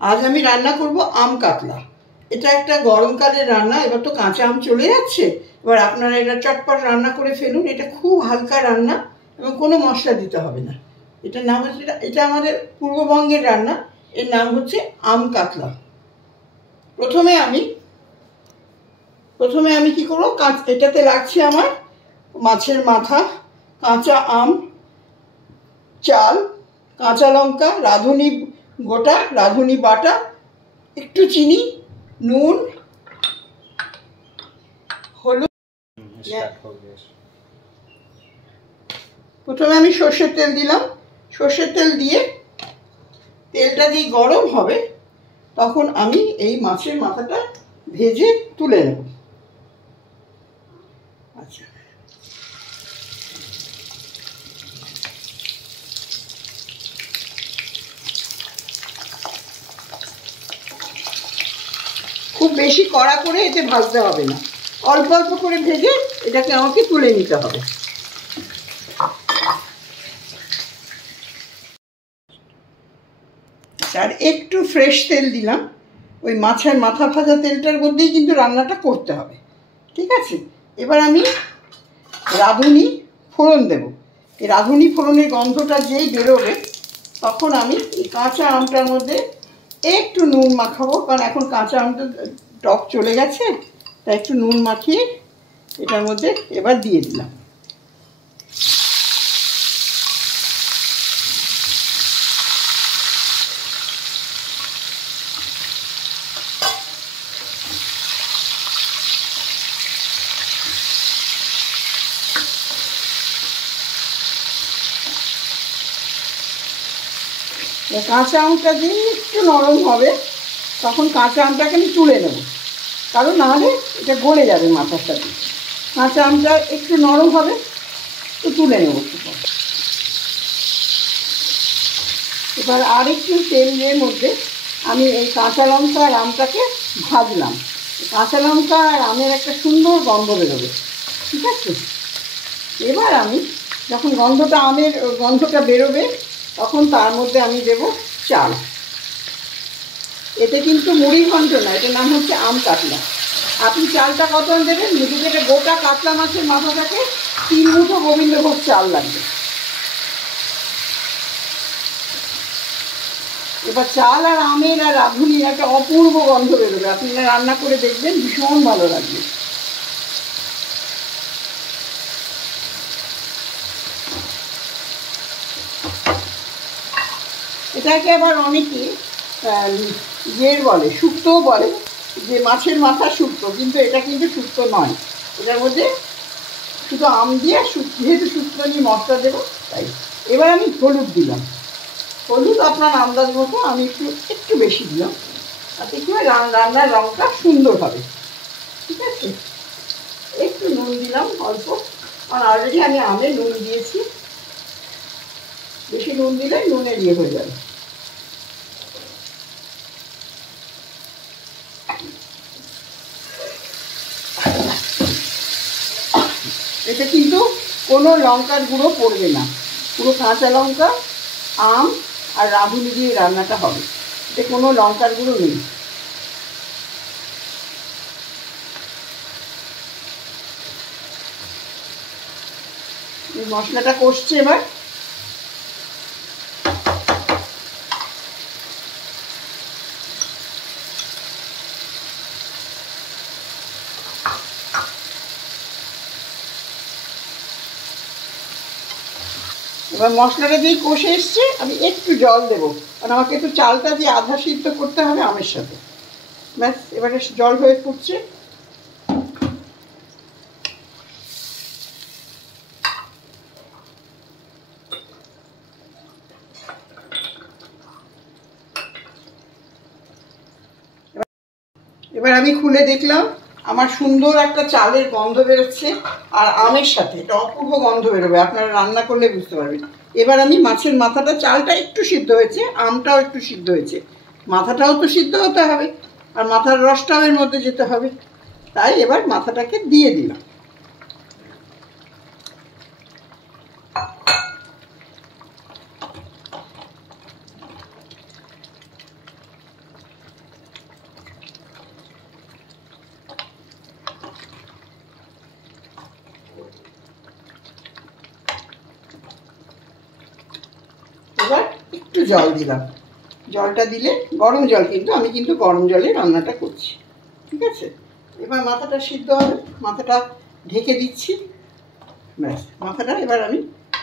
আজ আমি রান্না করব আম কাতলা। এটা একটা গরমকালের রান্না। এবার তো কাঁচা আম চলে যাচ্ছে, এবার আপনারা এটা চটপট রান্না করে ফেলুন। এটা খুব হালকা রান্না এবং কোনো মশলা দিতে হবে না। এটার নাম হচ্ছে, এটা আমাদের পূর্ববঙ্গের রান্না, এর নাম হচ্ছে আম কাতলা। প্রথমে আমি কি করবো, এটাতে লাগছে আমার মাছের মাথা, কাঁচা আম, চাল, কাঁচা লঙ্কা, রাঁধুনি গোটা, রাঁধুনি বাটা, একটু চিনি, নুন, হলুদ। প্রথমে আমি সর্ষের তেল দিলাম। সর্ষের তেল দিয়ে তেলটা দিয়ে গরম হবে তখন আমি এই মাছের মাথাটা ভেজে তুলে নেব। আচ্ছা, খুব বেশি কড়া করে এতে ভাজতে হবে না, অল্প অল্প করে ভেজে এটাকে আমাকে তুলে নিতে হবে। আর একটু ফ্রেশ তেল দিলাম। ওই মাছের মাথা ভাজা তেলটার মধ্যেই কিন্তু রান্নাটা করতে হবে, ঠিক আছে? এবার আমি রাঁধুনি ফোড়ন দেব। এই রাঁধুনি ফোড়নের গন্ধটা যেই বেরোবে তখন আমি এই কাঁচা আমটার মধ্যে একটু নুন মাখাবো, কারণ এখন কাঁচা আমটা টক চলে গেছে, তাই একটু নুন মাখিয়ে এটার মধ্যে এবার দিয়ে দিলাম। কাঁচা আমটা দিয়ে একটু নরম হবে তখন কাঁচা আমটাকে আমি তুলে নেব, কারণ নাহলে এটা গলে যাবে মাথার সাথে। কাঁচা আমটা একটু নরম হবে তো তুলে নেব। এবার আরেকটু তেলের মধ্যে আমি এই কাঁচা লঙ্কা আর আমটাকে ভাজলাম। কাঁচা লঙ্কা আর আমের একটা সুন্দর গন্ধ বেরোবে, ঠিক আছে? এবার আমি যখন আমের গন্ধটা বেরোবে তখন তার মধ্যে আমি দেব চাল। এতে কিন্তু মুড়ি ঘন্ট না, এটার নাম হচ্ছে আম কাতলা। আপনি চালটা কত দেবেন, যদি এটা গোটা কাতলা মাছের মাথাটাকে 3 মুঠো গোবিন্দভোগ চাল লাগবে। এবার চাল আর আমের আর রাঁধুনির একটা অপূর্ব গন্ধ বেরোবে, আপনারা রান্না করে দেখবেন, ভীষণ ভালো লাগবে। এটাকে আবার অনেকে বলে, শুক্তোও বলে, যে মাছের মাথা শুক্তো, কিন্তু এটা কিন্তু শুক্তো নয়। এটার মধ্যে শুধু আম দিয়ে যেহেতু শুক্তো নিয়ে মশলা দেবো তাই। এবার আমি হলুদ দিলাম। হলুদ আপনার আন্দাজ মতো, আমি একটু বেশি দিলাম, তাতে কি হয় রান্নার রঙটা সুন্দর হবে, ঠিক আছে? একটু নুন দিলাম অল্প, কারণ অলরেডি আমি আমে নুন দিয়েছি, বেশি নুন দিলে নুনের ইয়ে হয়ে যাবে। এটা কিন্তু কোনো লঙ্কার গুঁড়ো পড়বে না, পুরো কাঁচা লঙ্কা, আম আর রাঁধুনি দিয়ে রান্নাটা হবে, এতে কোনো লঙ্কার গুঁড়ো নেই। মশলাটা কষছে এবার। এবার মশলাটা দিয়ে কষে এসছে, আমি একটু জল দেবো, কারণ আমাকে একটু চালটা দিয়ে আধা সিদ্ধ করতে হবে আমের সাথে। ব্যাস, এবারে জল হয়ে ফুটছে। এবার আমি খুলে দেখলাম, আমার সুন্দর একটা চালের গন্ধ বেরোচ্ছে, আর আমের সাথে একটা অপূর্ব গন্ধ বেরোবে, আপনারা রান্না করলে বুঝতে পারবেন। এবার আমি মাছের মাথাটা, চালটা একটু সিদ্ধ হয়েছে, আমটাও একটু সিদ্ধ হয়েছে, মাথাটাও তো সিদ্ধ হতে হবে, আর মাথার রসটাও এর মধ্যে যেতে হবে, তাই এবার মাথাটাকে দিয়ে দিলাম। একটু জল দিলাম। জলটা দিলে গরম জল, কিন্তু আমি কিন্তু গরম জলে রান্নাটা করছি, ঠিক আছে। এবার মাথাটা সিদ্ধ হবে, মাথাটা ঢেকে দিচ্ছি। ব্যাস, মাথাটা এবার আমি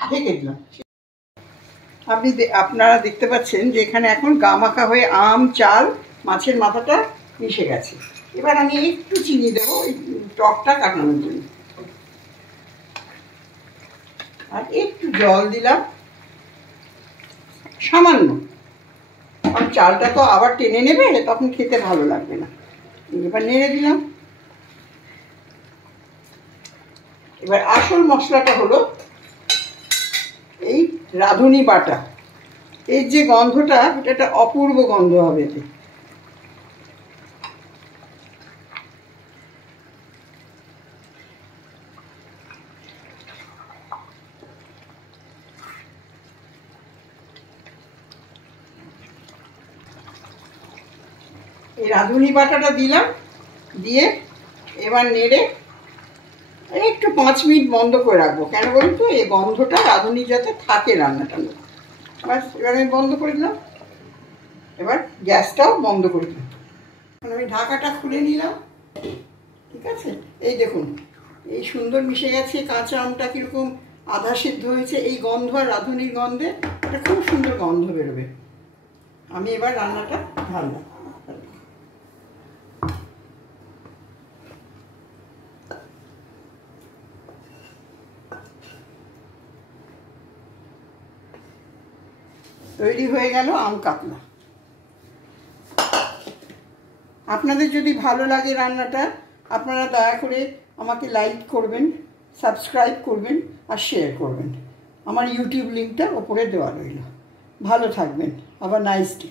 ঢেকে দিলাম। আপনারা দেখতে পাচ্ছেন যে এখানে এখন গামাখা হয়ে আম, চাল, মাছের মাথাটা মিশে গেছে। এবার আমি একটু চিনি দেবো ওই টকটা কাটানোর জন্য, আর একটু জল দিলাম সামান্য, কারণ চালটা তো আবার টেনে নেবে, তখন খেতে ভালো লাগবে না। এবার নেড়ে দিলাম। এবার আসল মশলাটা হলো এই রাঁধুনি বাটা। এর যে গন্ধটা, এটা একটা অপূর্ব গন্ধ হবে এতে। এই রাঁধুনি বাটাটা দিলাম, দিয়ে এবার নেড়ে একটু 5 মিনিট বন্ধ করে রাখবো। কেন বলুন তো, এই গন্ধটা রাঁধুনি যাতে থাকে রান্নাটার মধ্যে। ব্যাস, এবার আমি বন্ধ করে দিলাম। এবার গ্যাসটাও বন্ধ করে দিলাম। এখন আমি ঢাকাটা খুলে নিলাম, ঠিক আছে। এই দেখুন, এই সুন্দর মিশে গেছে। কাঁচা আমটা কীরকম আধা সিদ্ধ হয়েছে, এই গন্ধ আর রাঁধুনির গন্ধে একটা খুব সুন্দর গন্ধ বেরোবে। আমি এবার রান্নাটা ঢাললাম। তৈরি হয়ে গেল আম কাতলা। আপনাদের যদি ভালো লাগে রান্নাটা, আপনারা দয়া করে আমাকে লাইক করবেন, সাবস্ক্রাইব করবেন আর শেয়ার করবেন। আমার ইউটিউব লিঙ্কটা ওপরে দেওয়া রইল। ভালো থাকবেন। Have a nice day.